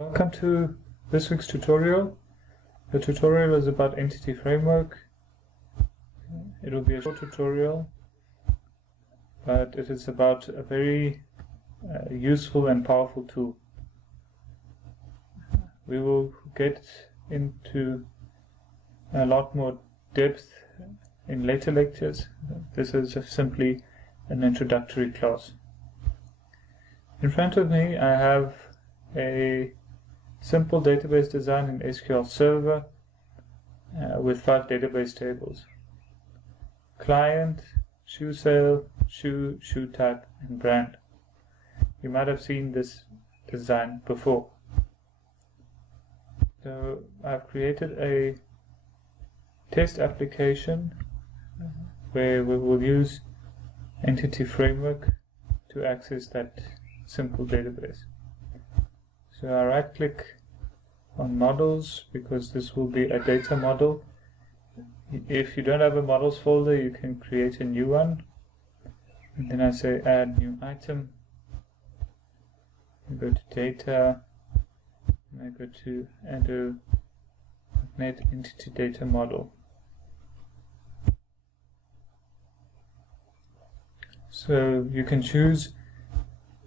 Welcome to this week's tutorial. The tutorial is about Entity Framework. It will be a short tutorial, but it is about a very useful and powerful tool. We will get into a lot more depth in later lectures. This is just simply an introductory class. In front of me I have a simple database design in SQL Server with 5 database tables: client, shoe sale, shoe type, and brand. You might have seen this design before. So I've created a test application where we will use Entity Framework to access that simple database. So I right click on models because this will be a data model. If you don't have a models folder, you can create a new one. And then I say add new item. I go to data, and I go to add a net entity data model. So you can choose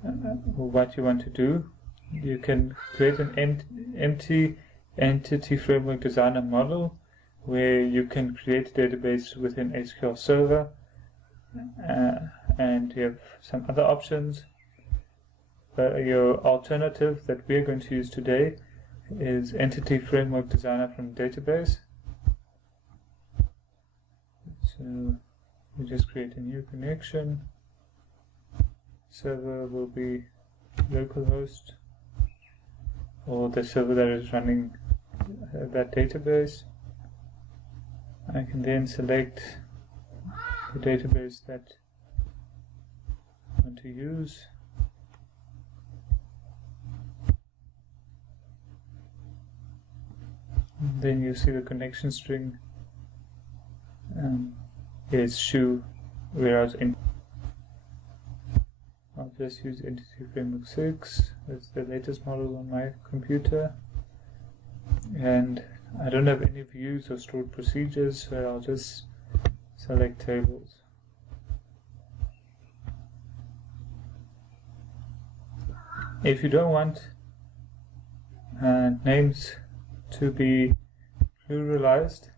what you want to do. You can create an empty entity framework designer model where you can create a database within SQL Server, and you have some other options. But your alternative that we're going to use today is Entity Framework Designer from database. So we just create a new connection. Server will be localhost, or the server that is running that database. I can then select the database that I want to use. And then you see the connection string is shoe, whereas I'll just use Entity Framework 6. That's the latest model on my computer. And I don't have any views or stored procedures, so I'll just select tables. If you don't want names to be pluralized,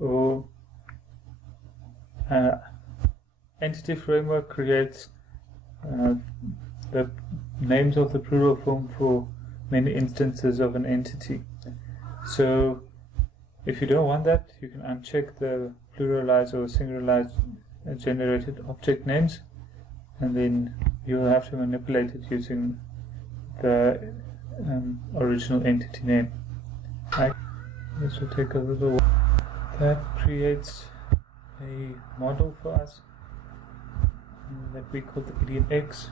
or Entity Framework creates the names of the plural form for many instances of an entity. So if you don't want that, you can uncheck the pluralized or singularized generated object names, and then you will have to manipulate it using the original entity name. This will take a little while. That creates a model for us that we call the INF.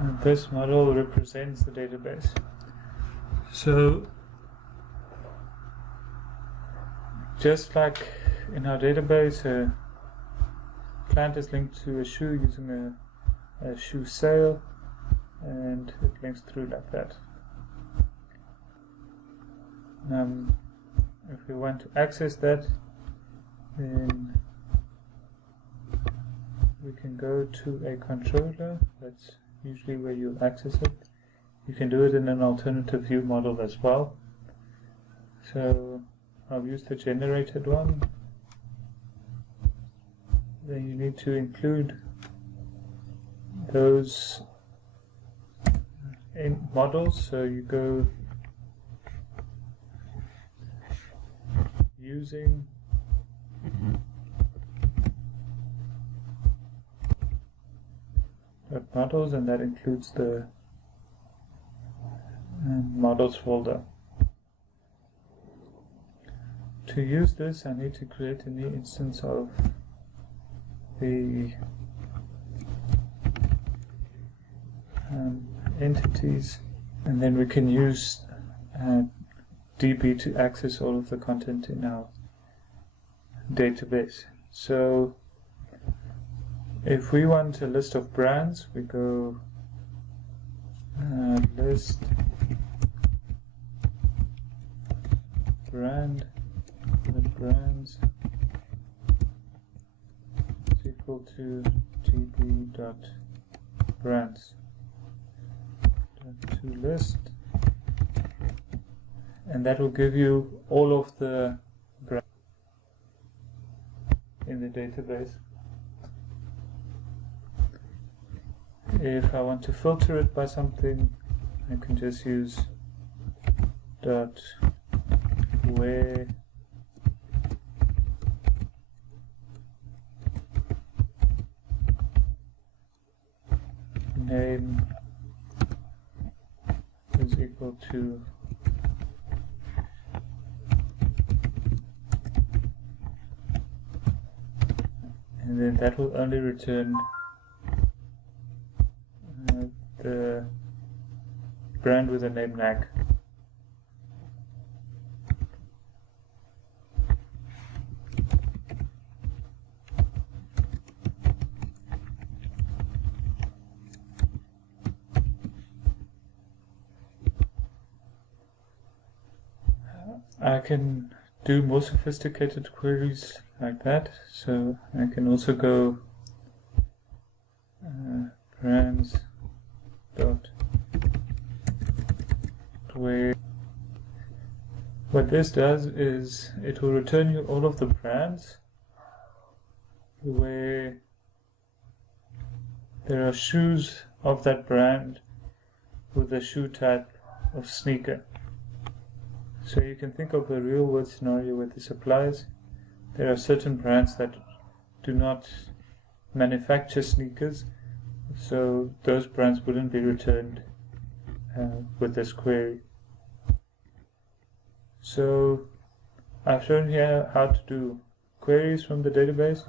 And this model represents the database. So just like in our database, a client is linked to a shoe using a shoe sale, and it links through like that. If we want to access that, then we can go to a controller. That's usually where you'll access it. You can do it in an alternative view model as well. So I'll use the generated one. Then you need to include those in models. So you go using models, and that includes the models folder. To use this, I need to create a new instance of the entities, and then we can use DB to access all of the content in our database. So if we want a list of brands, we go list brand, the brands is equal to db.brands to list, and that will give you all of the brands in the database. If I want to filter it by something, I can just use dot where name is equal to and then that will only return the brand with the name NAG. I can do more sophisticated queries like that, so I can also go brands dot where. What this does is it will return you all of the brands where there are shoes of that brand with a shoe type of sneaker. So you can think of a real world scenario where this applies. There are certain brands that do not manufacture sneakers, so those brands wouldn't be returned with this query. So I've shown here how to do queries from the database.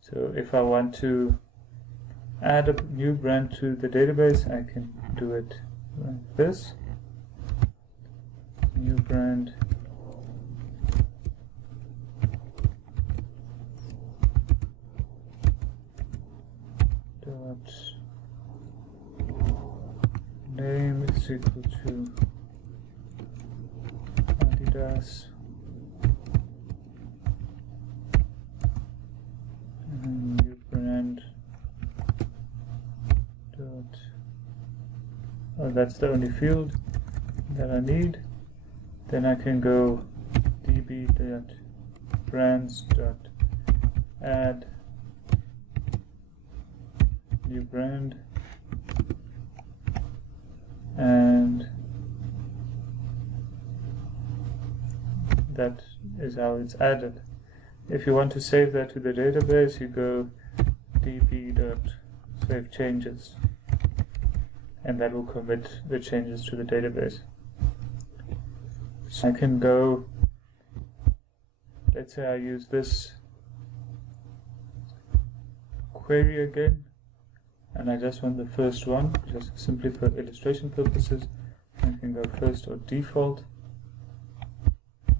So if I want to add a new brand to the database, I can do it like this. New brand dot name is equal to Adidas and new brand dot that's the only field that I need. Then I can go db.brands.add new brand, and that is how it's added. If you want to save that to the database, you go db.savechanges, and that will commit the changes to the database. So I can go, let's say I use this query again, and I just want the first one, just simply for illustration purposes. I can go first or default.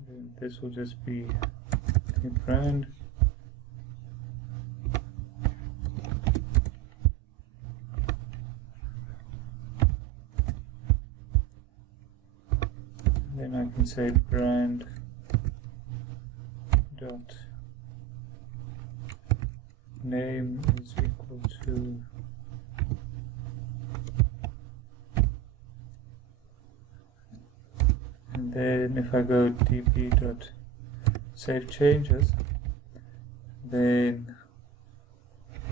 Then this will just be a brand. Then I can say brand dot name is equal to and then if I go db.savechanges, then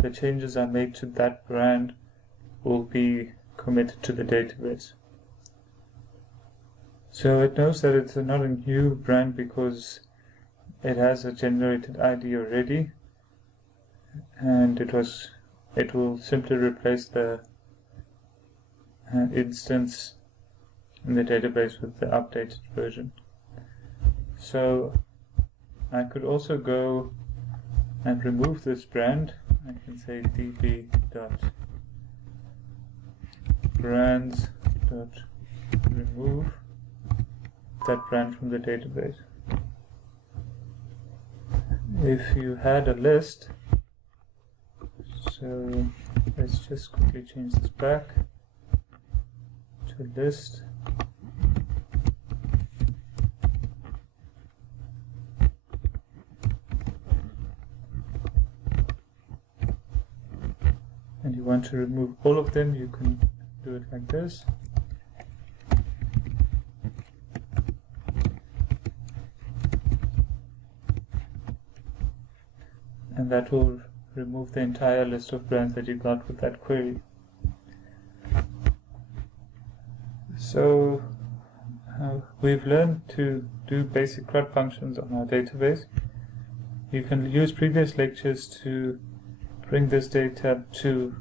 the changes I made to that brand will be committed to the database. So it knows that it's not a new brand because it has a generated ID already, and it will simply replace the instance in the database with the updated version. So I could also go and remove this brand. I can say db.brands.remove that brand from the database. If you had a list, so let's just quickly change this back. So list and you want to remove all of them, you can do it like this. And that will remove the entire list of brands that you got with that query. So we've learned to do basic CRUD functions on our database. You can use previous lectures to bring this data to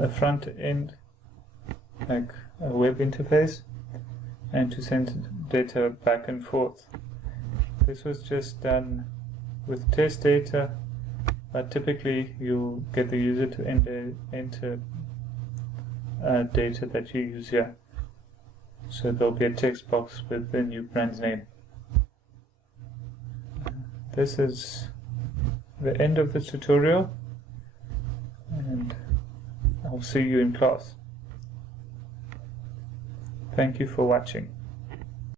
a front end, like a web interface, and to send data back and forth. This was just done with test data, but typically you get the user to enter data that you use here. So there'll be a text box with the new brand's name. This is the end of this tutorial, and I'll see you in class. Thank you for watching.